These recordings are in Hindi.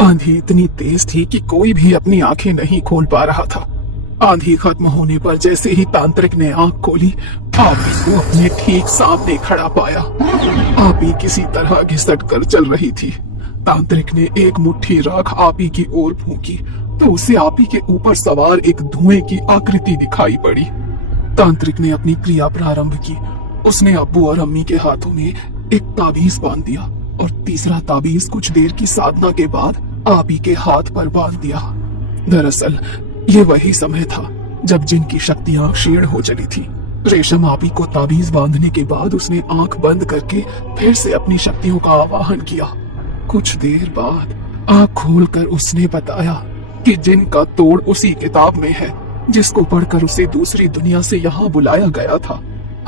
आंधी इतनी तेज थी कि कोई भी अपनी आंखें नहीं खोल पा रहा था। आंधी खत्म होने पर जैसे ही तांत्रिक ने आंख खोली, आपी को अपने ठीक सामने खड़ा पाया। आपी किसी तरह घिसट कर चल रही थी। तांत्रिक ने एक मुट्ठी राख आपी की ओर फूंकी तो उसे आपी के ऊपर सवार एक धुएं की आकृति दिखाई पड़ी। तांत्रिक ने अपनी क्रिया प्रारंभ की। उसने अब्बू और अम्मी के हाथों में एक ताबीज बांध दिया और तीसरा ताबीज कुछ देर की साधना के बाद आपी के हाथ पर बांध दिया। दरअसल ये वही समय था जब जिन की शक्तियां क्षीण हो चली थी। रेशम आपी को ताबीज बांधने के बाद उसने आंख बंद करके फिर से अपनी शक्तियों का आवाहन किया। कुछ देर बाद आंख खोलकर उसने बताया कि जिन का तोड़ उसी किताब में है जिसको पढ़कर उसे दूसरी दुनिया से यहाँ बुलाया गया था।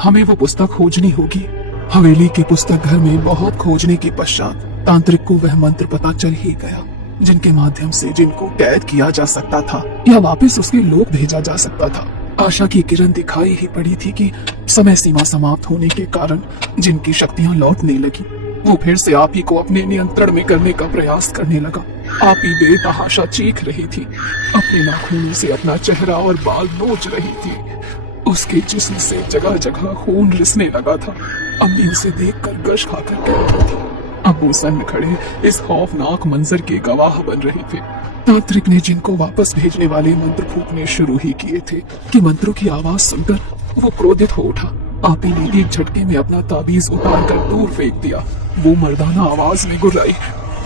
हमें वो पुस्तक खोजनी होगी। हवेली के पुस्तक घर में बहुत खोजने के पश्चात तांत्रिक को वह मंत्र पता चल ही गया जिनके माध्यम से जिनको कैद किया जा सकता था या वापस उसके लोक भेजा जा सकता था। आशा की किरण दिखाई ही पड़ी थी कि समय सीमा समाप्त होने के कारण जिनकी शक्तियां लौटने लगी। वो फिर से आपी को अपने नियंत्रण में करने का प्रयास करने लगा। आपी बेतहाशा चीख रही थी, अपने नाखूनों से अपना चेहरा और बाल नोच रही थी। उसके जिस्म से जगह जगह खून रिसने लगा था। अम्मी उसे देखकर गश खाकर कह रही थी। अब्बू सन्न खड़े इस खौफनाक मंजर के गवाह बन रहे थे। तांत्रिक ने जिनको वापस भेजने वाले मंत्र फूंकने शुरू ही किए थे कि मंत्रों की आवाज सुनकर वो क्रोधित हो उठा। आपी ने एक झटके में अपना ताबीज उतार कर दूर फेंक दिया। वो मर्दाना आवाज में गुर्राई।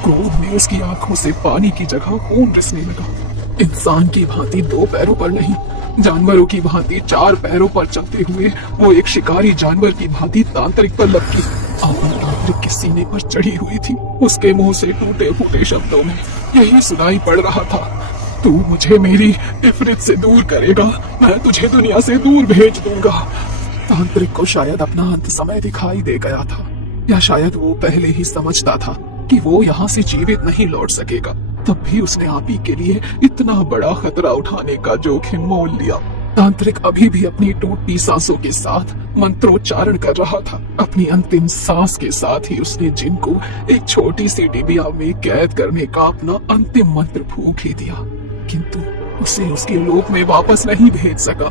क्रोध में उसकी आंखों से पानी की जगह खून रिसने लगा। इंसान की भांति 2 पैरों पर नहीं, जानवरों की भांति 4 पैरों पर चलते हुए वो एक शिकारी जानवर की भांति तांत्रिक पर लपकी। आपी तांत्रिक के सीने पर चढ़ी हुई थी। उसके मुंह से टूटे फूटे शब्दों में यही सुनाई पड़ रहा था, तू मुझे मेरी इफरित से दूर करेगा, मैं तुझे दुनिया से दूर भेज दूंगा। तांत्रिक को शायद अपना अंत समय दिखाई दे गया था, या शायद वो पहले ही समझता था कि वो यहाँ से जीवित नहीं लौट सकेगा। तब भी उसने आपी के लिए इतना बड़ा खतरा उठाने का जोखिम मोल लिया। तांत्रिक अभी भी अपनी टूटती सांसों के साथ मंत्रोच्चारण कर रहा था। अपनी अंतिम सांस के साथ ही उसने जिन को एक छोटी सी डिबिया में कैद करने का अपना अंतिम मंत्र फूंक ही दिया, किंतु उसे उसके लोक में वापस नहीं भेज सका।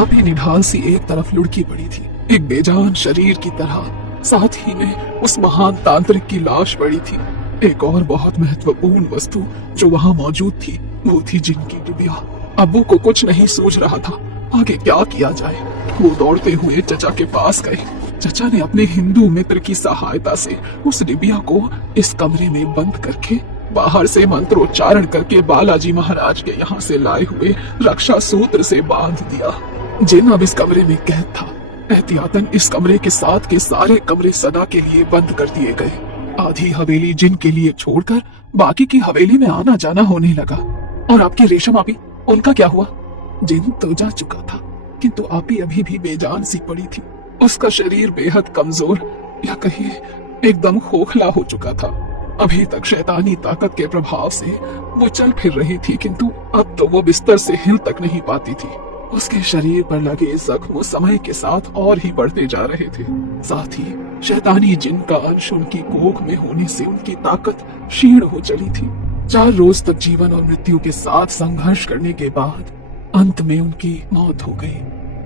आपी निढाल सी एक तरफ लुढ़की पड़ी थी, एक बेजान शरीर की तरह। साथ ही में उस महान तांत्रिक की लाश पड़ी थी। एक और बहुत महत्वपूर्ण वस्तु जो वहाँ मौजूद थी वो थी जिन की डिबिया। अब्बू को कुछ नहीं सूझ रहा था आगे क्या किया जाए। वो दौड़ते हुए चचा के पास गए। चचा ने अपने हिंदू मित्र की सहायता से उस डिबिया को इस कमरे में बंद करके बाहर से मंत्रोच्चारण करके बालाजी महाराज के यहाँ से लाए हुए रक्षा सूत्र से बांध दिया। जिन अब इस कमरे में कैद था। एहतियातन इस कमरे के साथ के सारे कमरे सदा के लिए बंद कर दिए गए। आधी हवेली जिन के लिए छोड़कर बाकी की हवेली में आना जाना होने लगा। और आपकी रेशम आपी, उनका क्या हुआ? जिन तो जा चुका था, किंतु आपी अभी भी बेजान सी पड़ी थी। उसका शरीर बेहद कमजोर या कहिए एकदम खोखला हो चुका था। अभी तक शैतानी ताकत के प्रभाव से वो चल फिर रही थी, किंतु अब तो वो बिस्तर से हिल तक नहीं पाती थी। उसके शरीर पर लगे जख्म समय के साथ और ही बढ़ते जा रहे थे। साथ ही शैतानी जिन का अंश उनकी कोख में होने से उनकी ताकत क्षीण हो चली थी। 4 रोज तक जीवन और मृत्यु के साथ संघर्ष करने के बाद अंत में उनकी मौत हो गई।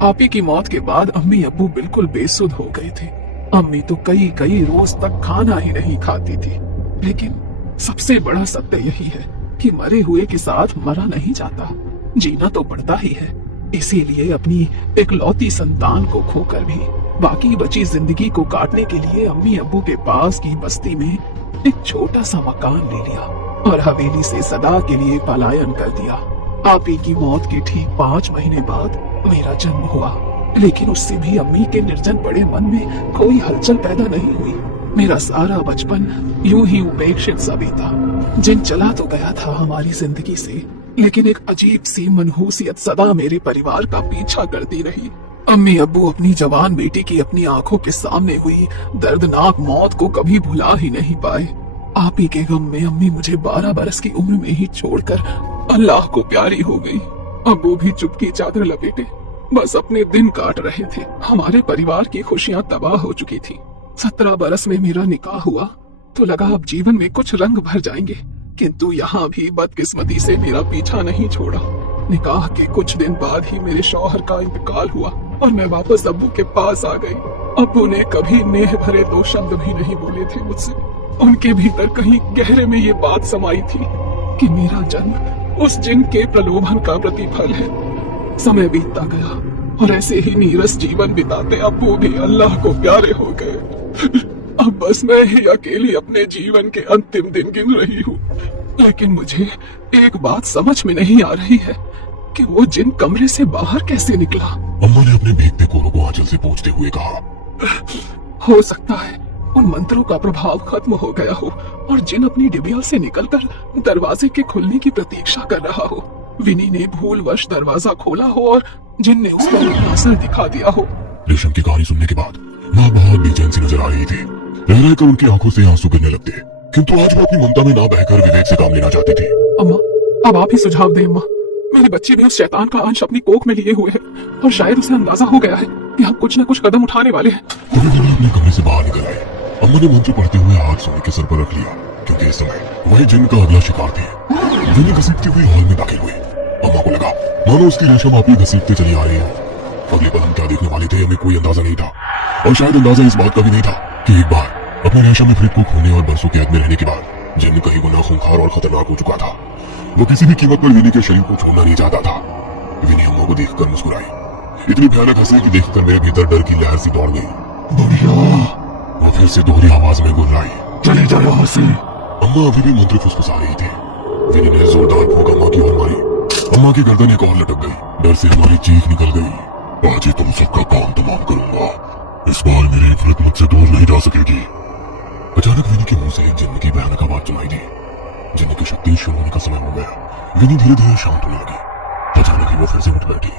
आपी की मौत के बाद अम्मी अब्बू बिल्कुल बेसुध हो गए थे। अम्मी तो कई रोज तक खाना ही नहीं खाती थी। लेकिन सबसे बड़ा सत्य यही है कि मरे हुए के साथ मरा नहीं जाता, जीना तो पड़ता ही है। इसीलिए अपनी इकलौती संतान को खोकर भी बाकी बची जिंदगी को काटने के लिए अम्मी अब्बू के पास की बस्ती में एक छोटा सा मकान ले लिया और हवेली से सदा के लिए पलायन कर दिया। आपी की मौत के ठीक 5 महीने बाद मेरा जन्म हुआ, लेकिन उससे भी अम्मी के निर्जन पड़े मन में कोई हलचल पैदा नहीं हुई। मेरा सारा बचपन यूं ही उपेक्षित सा बीता। जिन चला तो गया था हमारी जिंदगी से, लेकिन एक अजीब सी मनहूसियत सदा मेरे परिवार का पीछा करती रही। अम्मी अब्बू अपनी जवान बेटी की अपनी आंखों के सामने हुई दर्दनाक मौत को कभी भुला ही नहीं पाए। आप ही के गम में अम्मी मुझे 12 बरस की उम्र में ही छोड़कर अल्लाह को प्यारी हो गई। अब्बू भी चुपकी चादर लपेटे बस अपने दिन काट रहे थे। हमारे परिवार की खुशियां तबाह हो चुकी थी। 17 बरस में मेरा निकाह हुआ तो लगा अब जीवन में कुछ रंग भर जाएंगे, किंतु यहाँ भी बदकिस्मती से मेरा पीछा नहीं छोड़ा। निकाह के कुछ दिन बाद ही मेरे शौहर का इंतकाल हुआ और मैं वापस अब्बू के पास आ गई। अब्बू ने कभी नेह भरे दो शब्द भी नहीं बोले थे मुझसे। उनके भीतर कहीं गहरे में ये बात समाई थी कि मेरा जन्म उस जिन के प्रलोभन का प्रतिफल है। समय बीतता गया और ऐसे ही नीरस जीवन बिताते अब्बू भी अल्लाह को प्यारे हो गए। अब बस मैं ही अकेली अपने जीवन के अंतिम दिन गिन रही हूँ। लेकिन मुझे एक बात समझ में नहीं आ रही है कि वो जिन कमरे से बाहर कैसे निकला। अम्मा ने अपने भीगते कोरों को आंचल से पोंछते हुए कहा, हो सकता है उन मंत्रों का प्रभाव खत्म हो गया हो और जिन अपनी डिबिया से निकलकर दरवाजे के खुलने की प्रतीक्षा कर रहा हो। विनी ने भूलवश दरवाजा खोला हो और जिन ने उस पर अपना असर दिखा दिया हो। रेशम की कहानी सुनने के बाद माँ बहुत बेचैन सी नजर आ रही थी। रह रहकर उनकी आंखों से आंसू गिरने लगते, किंतु आज वो अपनी ममता में ना बहकर विवेक से काम लेना चाहती थी। अम्मा, अब आप ही सुझाव दें। अम्मा, मेरे बच्चे भी उस शैतान का अंश अपनी कोख में लिए हुए हैं और शायद उसे अंदाजा हो गया है कि हम कुछ न कुछ कदम उठाने वाले हैं। अपने कमरे से बाहर निकल आए। अम्मा ने मंत्र पढ़ते हुए हाथ सोने के सर पर रख लिया, क्योंकि इस समय वही जिन का अगला शिकार थे। विनी घसीटती हुई हॉल में दाखिल हुए। अम्मा को लगा मानो उसकी रेशम आप ही घसीटते चली आ रही है। अगले पल हम क्या देखने वाले थे हमें कोई अंदाजा नहीं था, और शायद अंदाजा इस बात का भी नहीं था कि एक बार अपने रेशम में फ्रीद को खोने और बरसों कैद में रहने के बाद जिन कहीं गुना खूंखार और खतरनाक हो चुका था। वो किसी भी कीमत पर विनी के शरीर को छोड़ना नहीं चाहता था। विनी अम्मा को देखकर मुस्कुराई। इतनी भयानक हंसी कि देखकर मेरे भीतर डर की लहर सी दौड़ गई। बढ़िया, वो फिर से दोहरी आवाज में गुर्राई, चले जाओ यहाँ से। अम्मा अभी भी मंत्र फुसफुसा रही थी। विनी ने जोरदार फूंक अम्मा की ओर मारी। अम्मा की गर्दन एक और लटक गई। डर से हमारी चीख निकल गई। आज ही तुम सबका काम तमाम करूंगा। इस बार मेरी नफरत मुझसे दूर नहीं जा सकेगी। अचानक विनी के मुंह से एक जिन्न की भयानक आवाज सुनाई दी। जिन्न की शक्ति शुरू होने का समय हो गया। विनी धीरे धीरे शांत होने लगी। अचानक ही वो फिर से उठ बैठी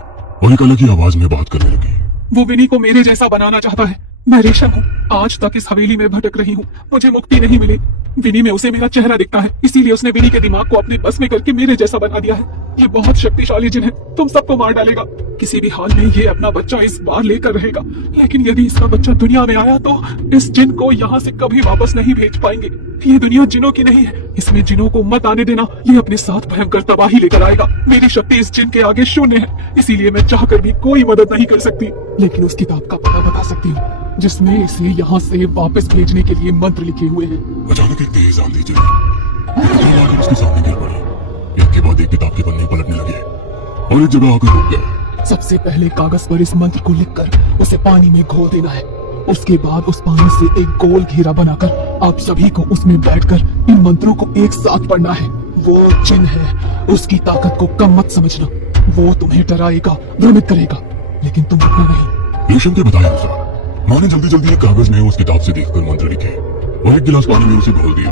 और एक अलग ही आवाज में बात करने लगी। वो विनी को मेरे जैसा बनाना चाहता है। मैं रेशम हूँ, आज तक इस हवेली में भटक रही हूँ, मुझे मुक्ति नहीं मिली। विनी में उसे मेरा चेहरा दिखता है, इसीलिए उसने विनी के दिमाग को अपने बस में करके मेरे जैसा बना दिया है। ये बहुत शक्तिशाली जिन है, तुम सबको मार डालेगा। किसी भी हाल में ये अपना बच्चा इस बार लेकर रहेगा, लेकिन यदि इसका बच्चा दुनिया में आया तो इस जिन को यहाँ से कभी वापस नहीं भेज पाएंगे। ये दुनिया जिनों की नहीं है, इसमें जिनों को मत आने देना। ये अपने साथ भयंकर तबाही लेकर आएगा। मेरी शक्ति इस जिन के आगे शून्य है, इसीलिए मैं चाहकर भी कोई मदद नहीं कर सकती। लेकिन उस किताब का पता बता सकती हूँ जिसमें इसे यहाँ से वापस भेजने के लिए मंत्र लिखे हुए हैं। अचानक एक तेज आंधी चली, उसके सामने गिर पड़ी। एक के बाद एक किताब के पन्ने पलटने लगे और एक जगह आकर रुक गए। सबसे पहले कागज पर इस मंत्र को लिखकर उसे पानी में घोल देना है। उसके बाद उस पानी से एक गोल घेरा बनाकर आप सभी को उसमें बैठकर इन मंत्रों को एक साथ पढ़ना है। वो जिन है, उसकी ताकत को कम मत समझना। वो तुम्हें डराएगा, भ्रमित करेगा, लेकिन तुम अपना नहीं। रेशम के बताया अनुसार माँ ने जल्दी जल्दी एक कागज में उस किताब से देखकर मंत्र लिखे और एक गिलास पानी में उसे घोल दिया।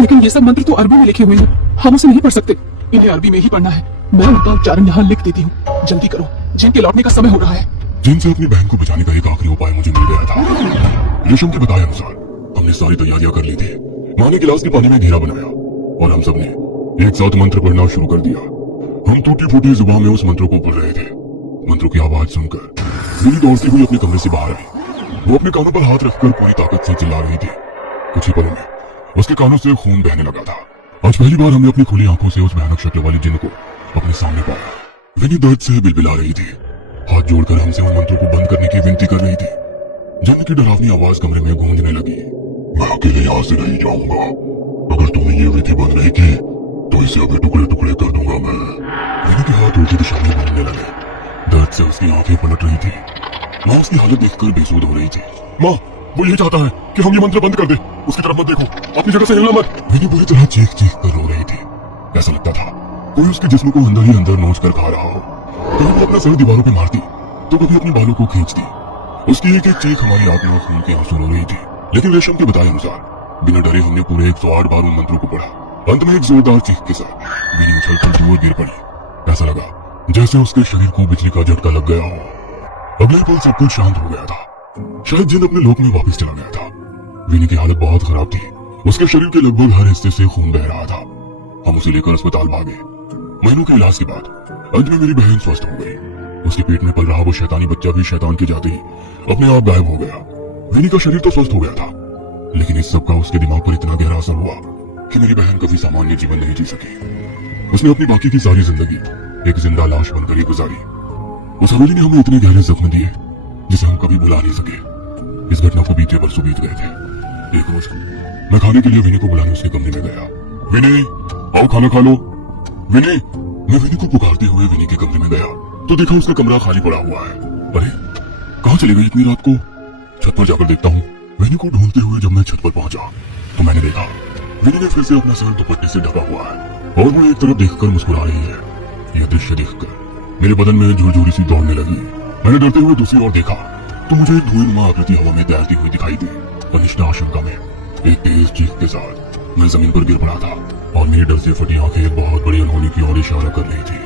लेकिन ये सब मंत्र तो अरबी में लिखे हुए हैं, हम उसे नहीं पढ़ सकते। इन्हें अरबी में ही पढ़ना है। मैं उनका उच्चारण यहाँ लिख देती हूँ। जल्दी करो, जिन के लौटने का समय हो रहा है। जिन से अपनी बहन को बचाने का एक आखिरी उपाय मुझे मिल गया था। रेशम के बताए अनुसार हमने सारी तैयारियां कर ली थी। माँ ने गिलास के पानी में घेरा बनाया और हम सबने एक साथ मंत्र पढ़ना शुरू कर दिया। हम टूटी फूटी जुबान में उस मंत्र को पढ़ रहे थे। मंत्रों की आवाज सुनकर विनी दौड़ती हुई अपने कमरे से बाहर आई। वो अपने कानों पर हाथ रखकर पूरी ताकत से चिल्ला रही थी। कुछ ही पलों में उसके कानों से खून बहने लगा था। आज पहली बार हमने अपनी खुली आंखों से उस भयानक शक्ल वाली जिन को अपने सामने पाया। विनी दर्द से बिलबिला रही थी। हाथ जोड़कर हमसे उन मंत्रों को बंद करने की विनती कर रही थी। जिन की डरावनी आवाज कमरे में गूंजने लगी। मैं अकेले यहाँ से नहीं जाऊंगा। अगर तुमने ये विधि बंद नहीं की तो इसे अभी टुकड़े टुकड़े कर दूंगा मैं। विनी के हाथ उल्टी दिशा में बढ़ने लगे। दर्द से उसकी आंखें पलट रही थी। माँ उसकी हालत देखकर बेसुध हो रही थी। माँ, वो यही चाहता है कि हम ये मंत्र बंद कर दें। उसकी तरफ मत देखो, अपनी जगह से हिलना मत। विनी बुरी तरह चीख चीख कर रो रही थी। ऐसा लगता था कोई उसके जिस्म को अंदर ही अंदर नोच कर खा रहा हो। कभी वो अपना सर दीवारों पे मारती तो कभी अपने बालों को खींचती। उसकी एक एक चीख हमारी आंख में खून के आंसू रो रही थी। लेकिन रेशम के बताए अनुसार बिना डरे हमने पूरे 108 बार उन मंत्रों को पढ़ा। अंत में एक जोरदार चीख के साथ विनी उछलकर दूर गिर पड़ी। ऐसा लगा जैसे उसके शरीर को बिजली का झटका लग गया हो। अगले पल सब कुछ शांत हो गया था। शायद जिन अपने लोक में वापस चला गया था। विनी की हालत बहुत खराब थी। उसके शरीर के लगभग हर हिस्से से खून बह रहा था। हम उसे लेकर अस्पताल भागे। महीनों के इलाज के बाद अंत में मेरी बहन स्वस्थ हो गई। उसके पेट में पल रहा वो शैतानी बच्चा भी शैतान के जाते ही अपने आप गायब हो गया। विनी का शरीर तो स्वस्थ हो गया था, लेकिन इस सब का उसके दिमाग पर इतना गहरा असर हुआ कि मेरी बहन कभी सामान्य जीवन नहीं जी सकी। उसने अपनी बाकी की सारी जिंदगी एक जिंदा लाश बनकर ही गुजारी। उस हवेली ने हमें इतने गहरे जख्म दिए जिसे हम कभी भुला नहीं सके। इस घटना को बीते परसों बीत गए थे। एक रोज मैं खाने के लिए विनी को बुलाने उसके कमरे में गया। विनी, आओ खाना खा लो। विनी, मैं विनी को पुकारते हुए विनी के कमरे में गया तो देखा उसका कमरा खाली पड़ा हुआ है। अरे कहाँ चले गए इतनी रात को? छत पर जाकर देखता हूँ। विनी को ढूंढते हुए जब मैं छत पर पहुंचा तो मैंने देखा विनी ने फिर से अपना सर दुपट्टे से ढका हुआ है और वो एक तरफ देखकर मुस्कुरा रही है। यह दृश्य देखकर मेरे बदन में झुरझुरी सी दौड़ने लगी। मैंने डरते हुए दूसरी ओर देखा तो मुझे एक धुएंनुमा आकृति हवा में तैरती हुई दिखाई दी। अनिष्ट आशंका में एक तेज चीख के साथ मैं जमीन पर गिर पड़ा था और मेरे डर से फटी आंखें बहुत बड़ी अनहोनी की ओर इशारा कर रही थी।